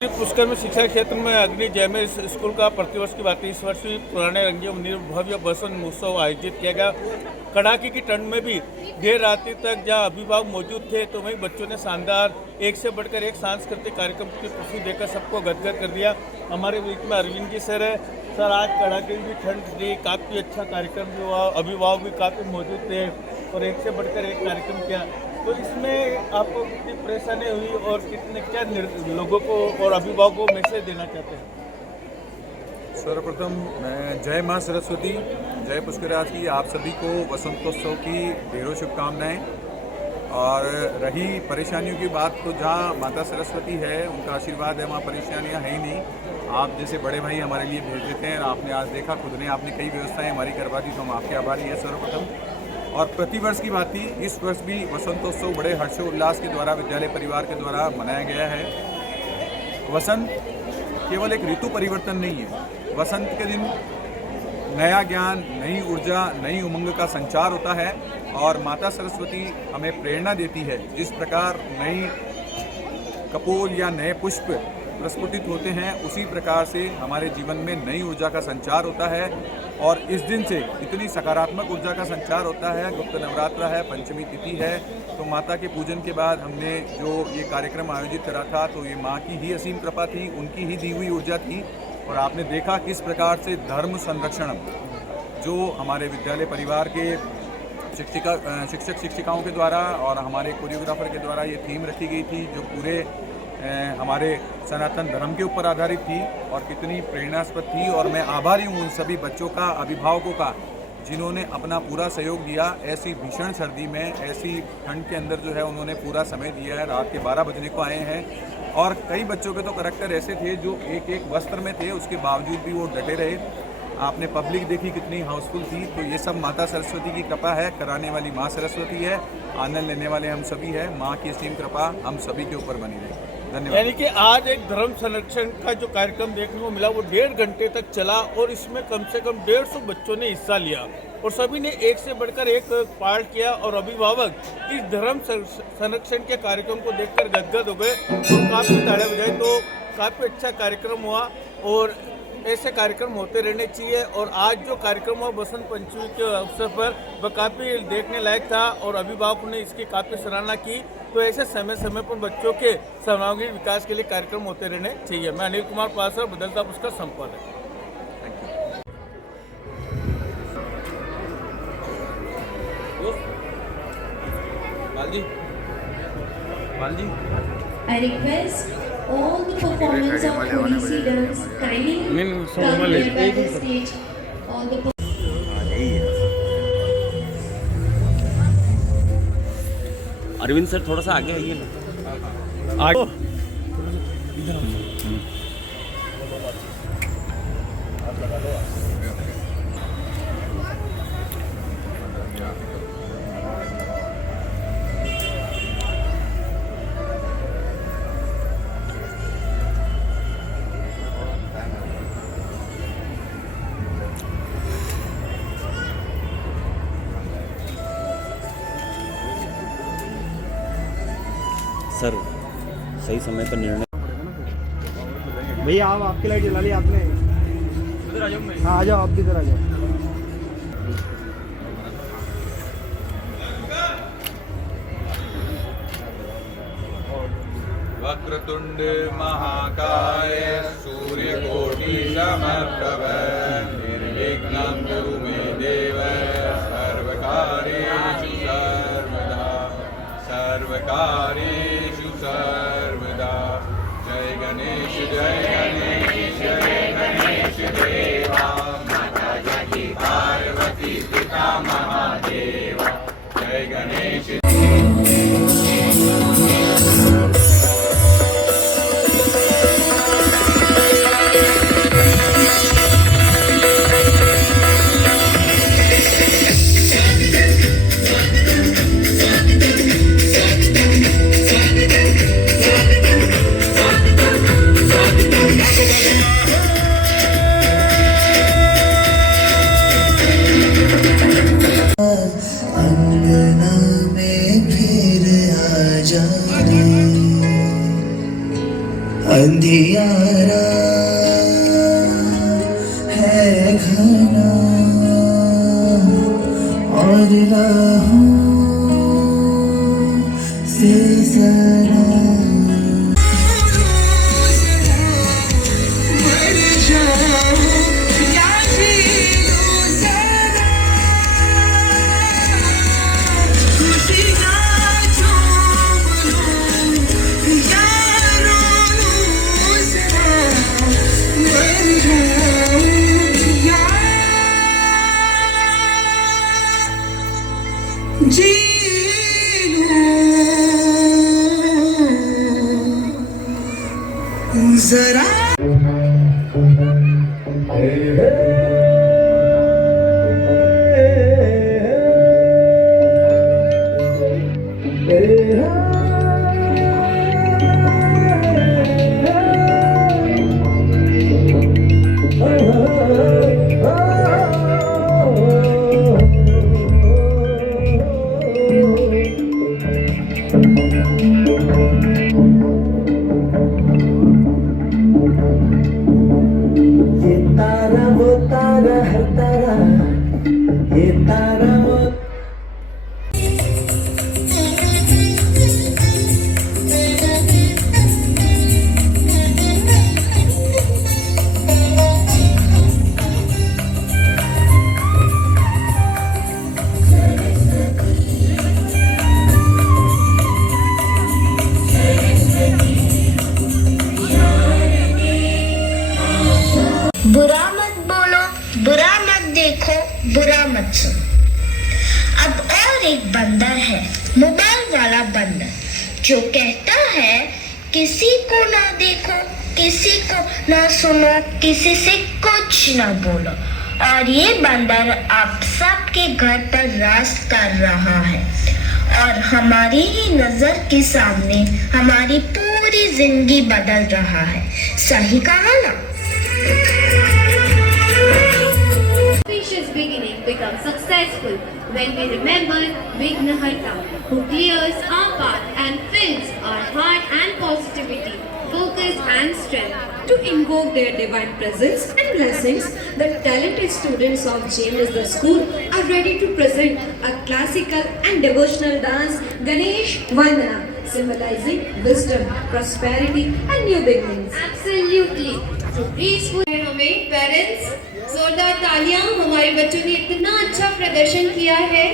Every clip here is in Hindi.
पुष्कर में शिक्षा क्षेत्र में अग्नि जयमेर स्कूल का प्रतिवर्ष की बात इस वर्ष भी पुराने रंगीय मंदिर भव्य बसंत महोत्सव आयोजित किया गया। कड़ाके की ठंड में भी देर रात्रि तक जहां अभिभावक मौजूद थे तो वहीं बच्चों ने शानदार एक से बढ़कर एक सांस्कृतिक कार्यक्रम की प्रस्तुति देकर सबको गदगद कर दिया। हमारे बीच में अरविंद जी सर है। सर, आज कड़ाके की ठंड थी, काफ़ी अच्छा कार्यक्रम हुआ, अभिभावक भी काफ़ी मौजूद थे और एक से बढ़कर एक कार्यक्रम किया। तो इसमें आपको कितनी परेशानी हुई और कितने क्या लोगों को और अभिभावकों को मैसेज देना चाहते हैं? सर्वप्रथम मैं जय माँ सरस्वती, जय पुष्कराज की आप सभी को वसंतोत्सव की ढेरों शुभकामनाएं। और रही परेशानियों की बात, तो जहाँ माता सरस्वती है उनका आशीर्वाद है, वहाँ परेशानियाँ है ही नहीं। आप जैसे बड़े भाई हमारे लिए भेज देते हैं और आपने आज देखा खुद ने, आपने कई व्यवस्थाएँ हमारी करवा दी, तो हम आपके आभारी हैं सर्वप्रथम। और प्रतिवर्ष की बात थी, इस वर्ष भी वसंतोत्सव बड़े हर्षोल्लास के द्वारा विद्यालय परिवार के द्वारा मनाया गया है। वसंत केवल एक ऋतु परिवर्तन नहीं है, वसंत के दिन नया ज्ञान, नई ऊर्जा, नई उमंग का संचार होता है और माता सरस्वती हमें प्रेरणा देती है। जिस प्रकार नई कपोल या नए पुष्प प्रस्फुटित होते हैं, उसी प्रकार से हमारे जीवन में नई ऊर्जा का संचार होता है और इस दिन से इतनी सकारात्मक ऊर्जा का संचार होता है। गुप्त नवरात्र है, पंचमी तिथि है, तो माता के पूजन के बाद हमने जो ये कार्यक्रम आयोजित करा था, तो ये माँ की ही असीम कृपा थी, उनकी ही दी हुई ऊर्जा थी। और आपने देखा किस प्रकार से धर्म संरक्षण जो हमारे विद्यालय परिवार के शिक्षक शिक्षिकाओं के द्वारा और हमारे कोरियोग्राफर के द्वारा ये थीम रखी गई थी, जो पूरे हमारे सनातन धर्म के ऊपर आधारित थी और कितनी प्रेरणास्पद थी। और मैं आभारी हूँ उन सभी बच्चों का, अभिभावकों का, जिन्होंने अपना पूरा सहयोग दिया। ऐसी भीषण सर्दी में, ऐसी ठंड के अंदर जो है उन्होंने पूरा समय दिया है। रात के 12 बजने को आए हैं और कई बच्चों के तो करैक्टर ऐसे थे जो एक एक वस्त्र में थे, उसके बावजूद भी वो डटे रहे। आपने पब्लिक देखी कितनी हाउसफुल थी। तो ये सब माता सरस्वती की कृपा है, कराने वाली माँ सरस्वती है, आनंद लेने वाले हम सभी हैं। माँ की असीम कृपा हम सभी के ऊपर बनी रहे। धन्यवाद। यानी कि आज एक धर्म संरक्षण का जो कार्यक्रम देखने को मिला वो 1.5 घंटे तक चला और इसमें कम से कम 150 बच्चों ने हिस्सा लिया और सभी ने एक से बढ़कर एक पार्ट किया और अभिभावक इस धर्म संरक्षण के कार्यक्रम को देखकर गदगद हो गए और काफ़ी ताड़ियां बजाई। तो काफ़ी अच्छा कार्यक्रम हुआ और ऐसे कार्यक्रम होते रहने चाहिए। और आज जो कार्यक्रम हुआ बसंत पंचमी के अवसर पर वह काफ़ी देखने लायक था और अभिभावकों ने इसकी काफ़ी सराहना की। तो ऐसे समय समय पर बच्चों के सर्वांगीण विकास के लिए कार्यक्रम होते रहने चाहिए। मैं अनिल कुमार पासर, बदलता पुष्कर संपादक। I request all the performance of Odissi dance kindly come nearby the stage. All the Arvind sir थोड़ा सा आगे आइए ना। सर सही समय पर निर्णय। भैया आप आपकी लाइट जला ली आपने। हाँ आ जाओ, आप भी इधर आ जाओ। वक्रतुंड महाकाय सूर्यकोटि समप्रभ निर्विघ्नं कुरु मे देव सर्वकार्येषु सर्वदा सर्वकार्येषु सर्वदा। जय गणेश जय गणेश जय गणेश देवा, माता जगती पार्वती पिता महादेवा। जय गणेश। अंगना में फिर आ जाए अंधी अंधियारा है घना और राहों से सरा जरा बुरा मत बोलो, बुरा मत देखो, बुरा मत सुनो। अब और एक बंदर है, मोबाइल वाला बंदर, जो कहता है किसी को ना देखो, किसी को ना सुनो, किसी से कुछ ना बोलो। और ये बंदर आप सबके घर पर राज कर रहा है और हमारी ही नजर के सामने हमारी पूरी जिंदगी बदल रहा है। सही कहा ना? Auspicious beginning becomes successful when we remember Vignaharta, who clears our path and fills our heart and positivity, focus and strength. To invoke their divine presence and blessings, the talented students of JMS School are ready to present a classical and devotional dance, Ganesh Vandana, symbolizing wisdom, prosperity and new beginnings. Absolutely. So peaceful है हमें पेरेंट्स, जोरदार तालियां। हमारे बच्चों ने इतना अच्छा प्रदर्शन किया है।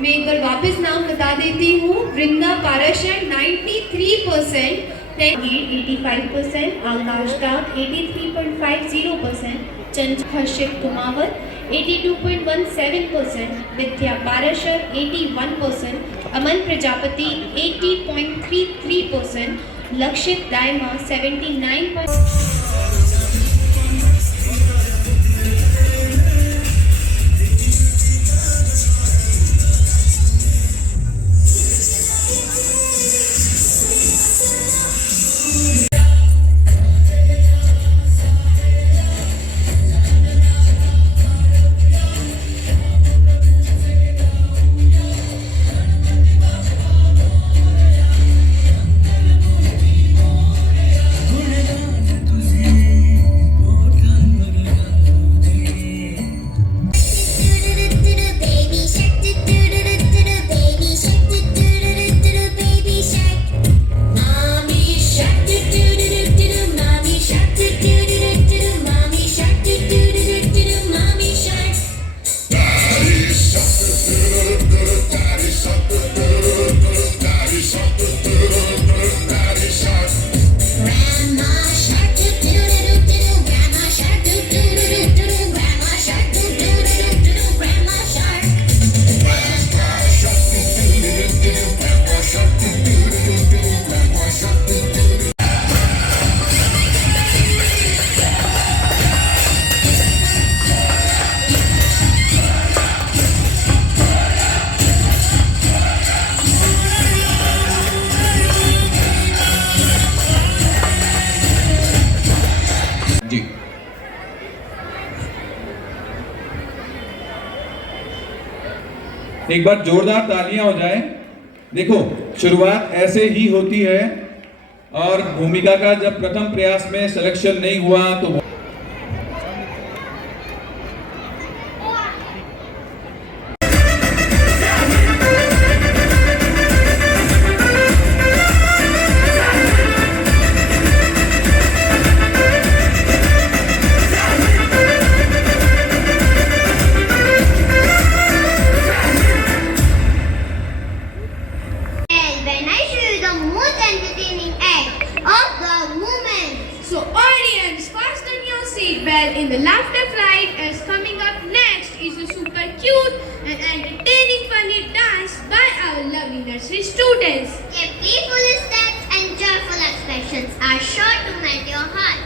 मैं एक बार वापस नाम बता देती हूँ। वृंदा पाराशर 93%, तैगी 85%, आकाश डाक 83.50%, चंचल हर्षित कुमावत 82.17%, विद्या पाराशर 81%, अमन प्रजापति 80.33%, लक्षित दायमा 79%। एक बार जोरदार तालियां हो जाए। देखो शुरुआत ऐसे ही होती है और भूमिका का जब प्रथम प्रयास में सिलेक्शन नहीं हुआ तो When I show you the most entertaining act of the moment. So audience, fasten your seatbelt in the laughter flight as coming up next is a super cute and entertaining funny dance by our lovely nursery students. Their playful steps and joyful expressions are sure to melt your heart.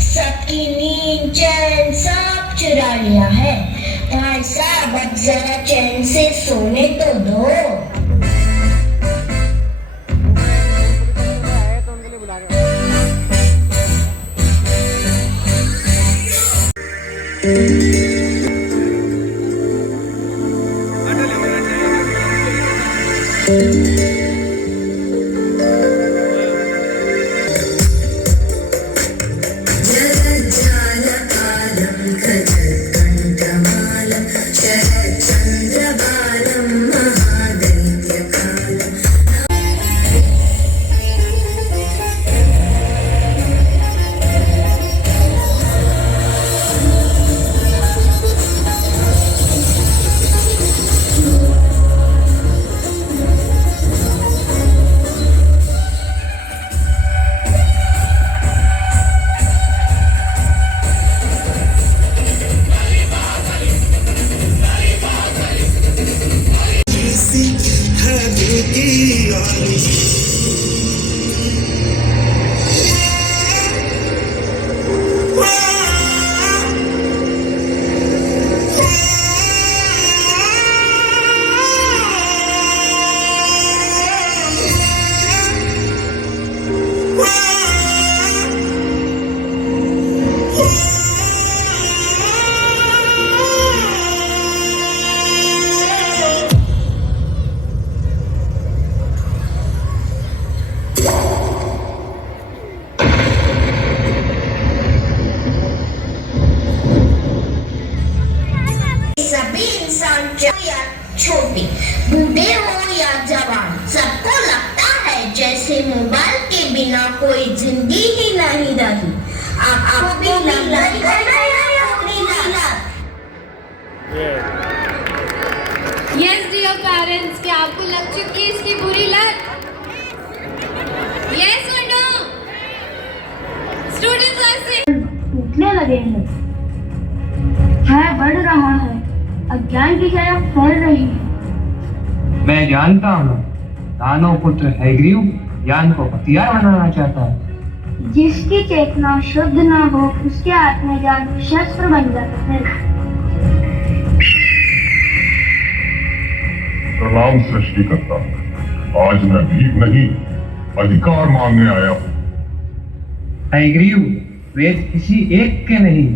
सबकी नींद चैन सब चुरा लिया है। भाई साहब अब जरा चैन से सोने तो दो। छोटे बूढ़े हो या जवान, सबको लगता है जैसे मोबाइल के बिना कोई जिंदगी ही नहीं रही। आप भी Yes dear parents, क्या आपको लग चुकी है इसकी बुरी लत? Yes or no? Students are saying टूटने लगे हैं, भय बढ़ रहा है, अज्ञान की छाया फैल रही है। मैं जानता हूँ दानव पुत्र हैग्रीव ज्ञान को हथियार बनाना चाहता है। जिसकी चेतना शुद्ध न हो उसके हाथ में जादू शस्त्र बन जाता है। प्रणाम सृष्टिकर्ता, आज मैं भीख नहीं अधिकार मांगने आया हूँ। हैग्रीव वेद किसी एक के नहीं,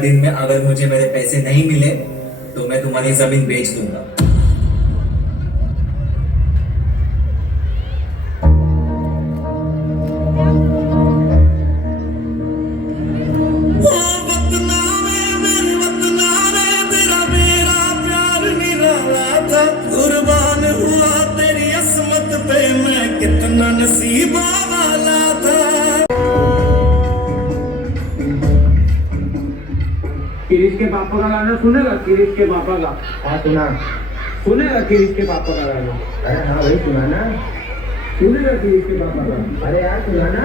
दिन में अगर मुझे मेरे पैसे नहीं मिले तो मैं तुम्हारी जमीन बेच दूंगा। ओ वतना में मेरे वतना रे, तेरा मेरा प्यार नहीं ना नसीबा वाला था। किरीश के पापा का गाना सुनेगा? किरीश के पापा का? हाँ सुना। सुनेगा किरीश के पापा का गाना? अरे हाँ भाई सुनाना। सुनेगा किरीश के पापा का? अरे यार सुनाना।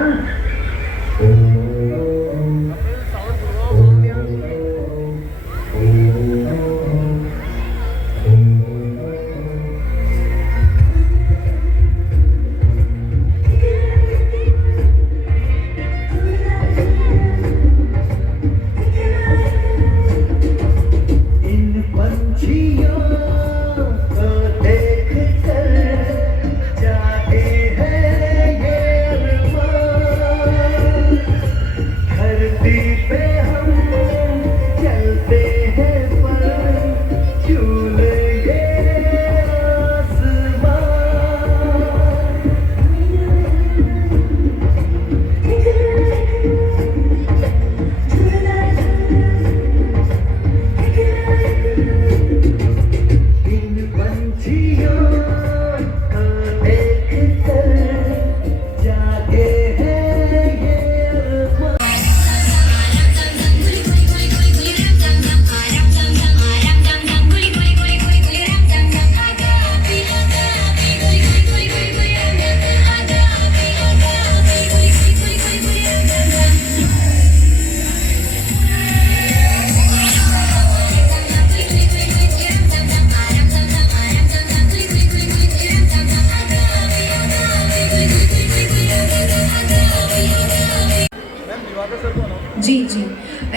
जी जी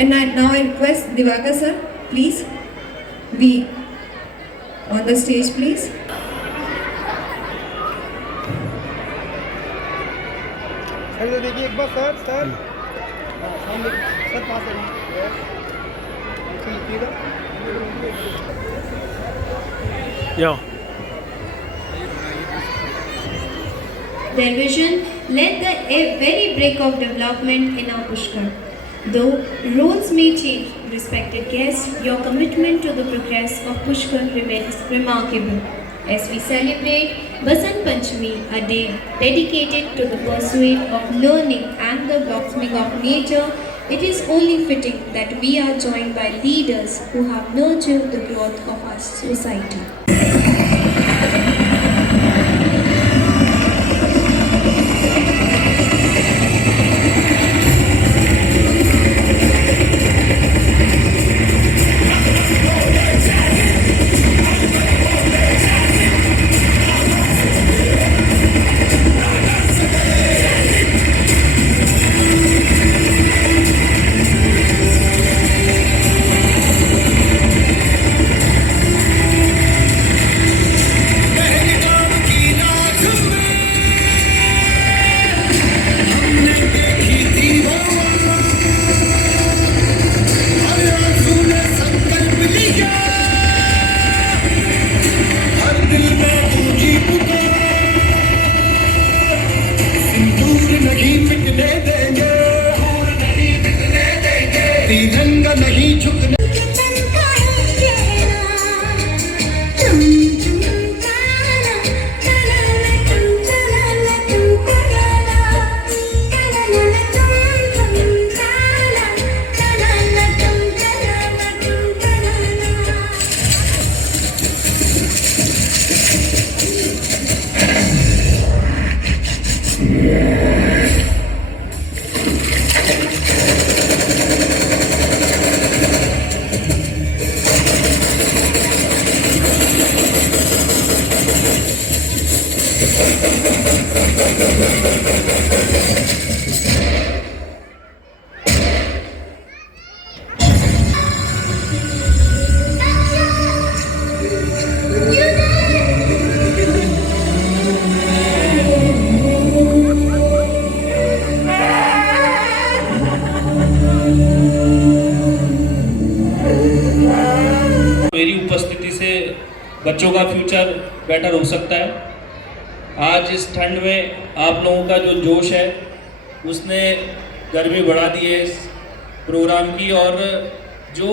and now I request Divakar sir, please be on the stage, please. Sir देखिए एक बार सर सर सर पास या Their vision led the very brink of development in our Pushkar. Though roles may change, respected guests, your commitment to the progress of Pushkar remains remarkable. As we celebrate Basant Panchami, a day dedicated to the pursuit of learning and the blossoming of nature, it is only fitting that we are joined by leaders who have nurtured the growth of our society. तिरंगा नहीं झुकने मेरी उपस्थिति से बच्चों का फ्यूचर बेटर हो सकता है। आज इस ठंड में आप लोगों का जो जोश है उसने गर्मी बढ़ा दी है इस प्रोग्राम की, और जो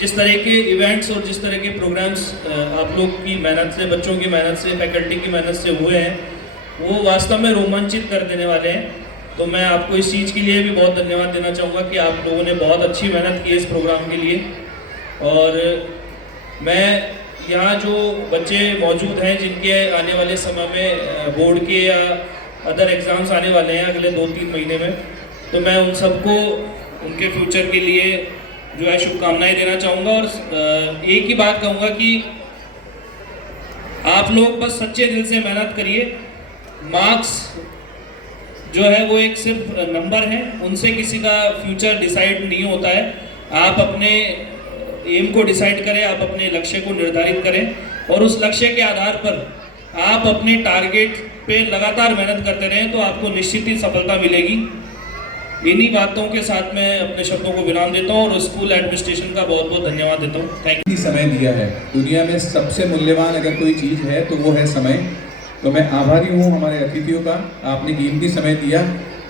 जिस तरह के इवेंट्स और जिस तरह के प्रोग्राम्स आप लोग की मेहनत से, बच्चों की मेहनत से, फैकल्टी की मेहनत से हुए हैं, वो वास्तव में रोमांचित कर देने वाले हैं। तो मैं आपको इस चीज़ के लिए भी बहुत धन्यवाद देना चाहूँगा कि आप लोगों ने बहुत अच्छी मेहनत की इस प्रोग्राम के लिए। और मैं यहाँ जो बच्चे मौजूद हैं जिनके आने वाले समय में बोर्ड के या अदर एग्ज़ाम्स आने वाले हैं अगले 2-3 महीने में, तो मैं उन सबको उनके फ्यूचर के लिए जो है शुभकामनाएं देना चाहूँगा। और एक ही बात कहूँगा कि आप लोग बस सच्चे दिल से मेहनत करिए। मार्क्स जो है वो एक सिर्फ नंबर है, उनसे किसी का फ्यूचर डिसाइड नहीं होता है। आप अपने एम को डिसाइड करें, आप अपने लक्ष्य को निर्धारित करें और उस लक्ष्य के आधार पर आप अपने टारगेट पे लगातार मेहनत करते रहें तो आपको निश्चित ही सफलता मिलेगी। इन्हीं बातों के साथ मैं अपने शब्दों को विराम देता हूँ और स्कूल एडमिनिस्ट्रेशन का बहुत बहुत धन्यवाद देता हूँ। Thank you. समय दिया है, दुनिया में सबसे मूल्यवान अगर कोई चीज़ है तो वो है समय। तो मैं आभारी हूँ हमारे अतिथियों का, आपने कीमती समय दिया।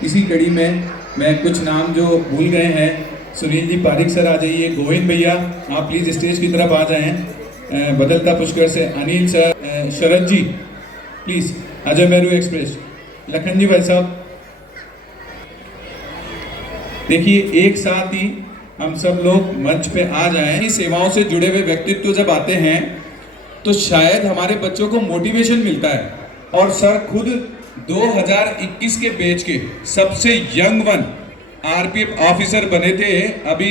इसी कड़ी में मैं कुछ नाम जो भूल गए हैं, सुनील जी पारिक सर आ जाइए, गोविंद भैया आप प्लीज़ स्टेज की तरफ आ जाएं, बदलता पुष्कर से Anil sir, Sharad ji please, Ajay Meru express, Lakhan जी भाई साहब। देखिए एक साथ ही हम सब लोग मंच पे आ जाएं। सेवाओं से जुड़े हुए व्यक्तित्व जब आते हैं तो शायद हमारे बच्चों को मोटिवेशन मिलता है। और सर खुद 2021 के बैच के सबसे यंग वन आरपीएफ ऑफिसर बने थे। अभी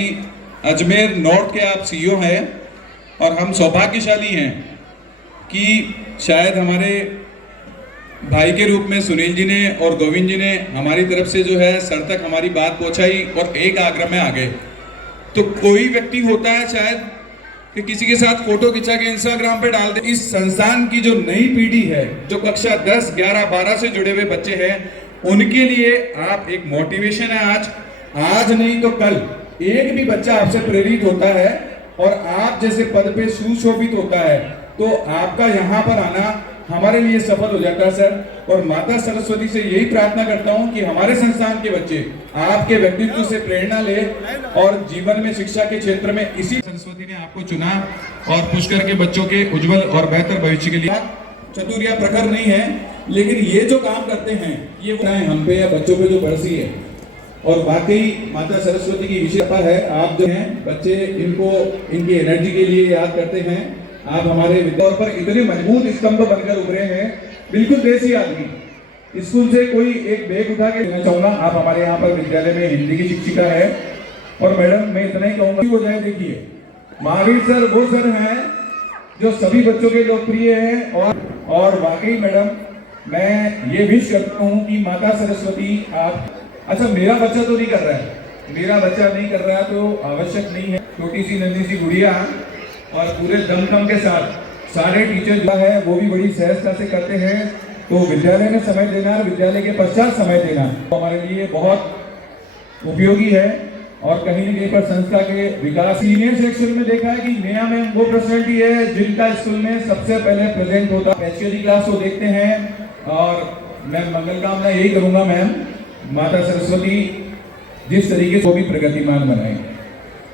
अजमेर नॉर्थ के आप सीईओ हैं और हम सौभाग्यशाली हैं कि शायद हमारे भाई के रूप में सुनील जी ने और गोविंद जी ने हमारी तरफ से जो है सर तक हमारी बात पहुंचाई और एक आग्रह में आ गए। तो कोई व्यक्ति होता है शायद कि किसी के साथ फोटो खिंचा के इंस्टाग्राम पे डाल दे। इस संस्थान की जो नई पीढ़ी है, जो कक्षा 10, 11, 12 से जुड़े हुए बच्चे हैं, उनके लिए आप एक मोटिवेशन है। आज नहीं तो कल एक भी बच्चा आपसे प्रेरित होता है और आप जैसे पद पे सुशोभित होता है तो आपका यहाँ पर आना हमारे लिए सफल हो जाता है सर। और माता सरस्वती से यही प्रार्थना करता हूँ कि हमारे संस्थान के बच्चे आपके व्यक्तित्व से प्रेरणा ले और जीवन में शिक्षा के क्षेत्र में इसी सरस्वती ने आपको चुना और पुष्कर के बच्चों के उज्जवल और बेहतर भविष्य के लिए चतुर या प्रखर नहीं है, लेकिन ये जो काम करते हैं ये हम पे या बच्चों पे जो बरसी है और वाकई माता सरस्वती की विशेषता है। आप जो हैं बच्चे इनको इनकी एनर्जी के लिए याद करते हैं। आप हमारे विद्यालय पर इतने मजबूत स्तंभ बनकर उभरे हैं, बिल्कुल देसी आदमी। स्कूल से कोई एक बैग उठा के देना चाहूँगा। आप हमारे यहाँ पर विद्यालय में हिंदी की शिक्षिका है और मैडम मैं इतना ही कहूँगा हो जाए। देखिए महावीर सर वो सर हैं जो सभी बच्चों के लोकप्रिय हैं और वाकई मैडम मैं ये विश करता हूँ कि माता सरस्वती आप अच्छा मेरा बच्चा तो नहीं कर रहा है, मेरा बच्चा नहीं कर रहा तो आवश्यक नहीं है। छोटी सी नन्ही सी गुड़िया और पूरे दमखम के साथ सारे टीचर जो है वो भी बड़ी सहजता से करते हैं। तो विद्यालय में समय देना और विद्यालय के पश्चात समय देना तो हमारे लिए बहुत उपयोगी है और कहीं न कहीं पर संस्था के विकास। सीनियर सेक्शन में देखा है कि नया मैम वो पर्सनैलिटी है जिनका स्कूल में सबसे पहले प्रेजेंट होता है। एचकेजी क्लास को देखते हैं और मैं मंगल कामना यही करूँगा मैम माता सरस्वती जिस तरीके से वो भी प्रगतिमान बनाए।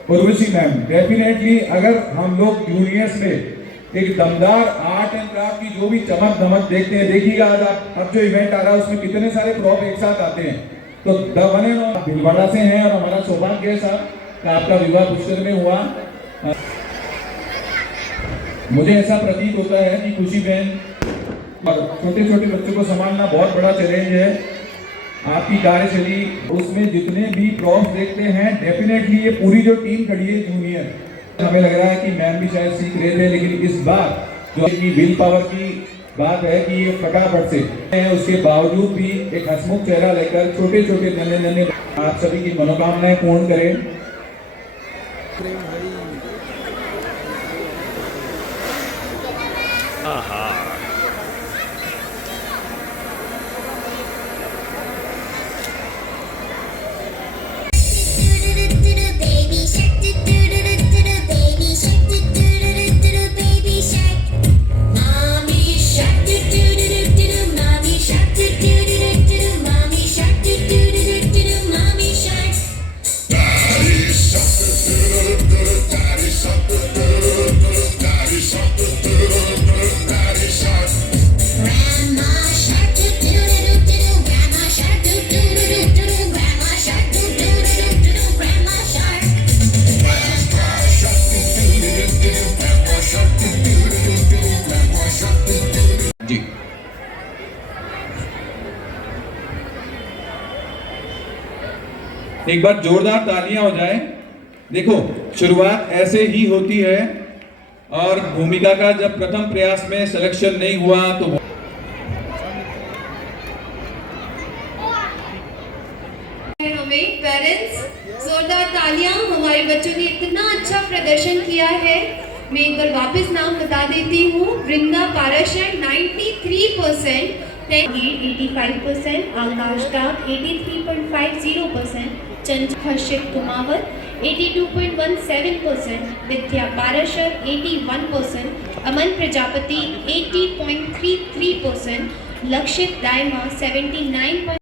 उर्वशी मैम डेफिनेटली अगर हम लोग जूनियर्स में एक दमदार आर्ट एंड क्राफ्ट की जो भी चमक धमक देखते हैं, देखिएगा आज आप अब जो इवेंट आ रहा है उसमें कितने सारे प्रॉप एक साथ आते हैं। तो बने भिलवाड़ा से हैं और हमारा सौभाग्य है साहब कि आपका विवाह पुष्कर में हुआ। मुझे ऐसा प्रतीत होता है कि खुशी बहन और छोटे छोटे बच्चों को संभालना बहुत बड़ा चैलेंज है। आपकी कार्यशैली उसमें जितने भी प्रॉप्स देखते हैं डेफिनेटली ये पूरी जो टीम खड़ी है जूनियर, हमें लग रहा है कि मैम भी शायद सीख रहे थे, लेकिन इस बार जो की विल पावर की बात है कि ये फटाफट से उसके बावजूद भी एक हंसमुख चेहरा लेकर छोटे छोटे नन्हे नन्हे आप सभी की मनोकामनाएं पूर्ण करें। Daddy एक बार जोरदार तालियां हो जाए। देखो शुरुआत ऐसे ही होती है और भूमिका का जब प्रथम प्रयास में सिलेक्शन नहीं हुआ तो हमें पेरेंट्स जोरदार तालियां, हमारे बच्चों ने इतना अच्छा प्रदर्शन किया है। मैं एक बार वापस नाम बता देती हूँ। वृंदा पाराशर 93%, 85%, आकाश डाक 83.50%, चंचल हर्षित कुमावत 82.17%, विद्या पाराशर 81%, अमन प्रजापति 80.33%, लक्षित दायमा 79.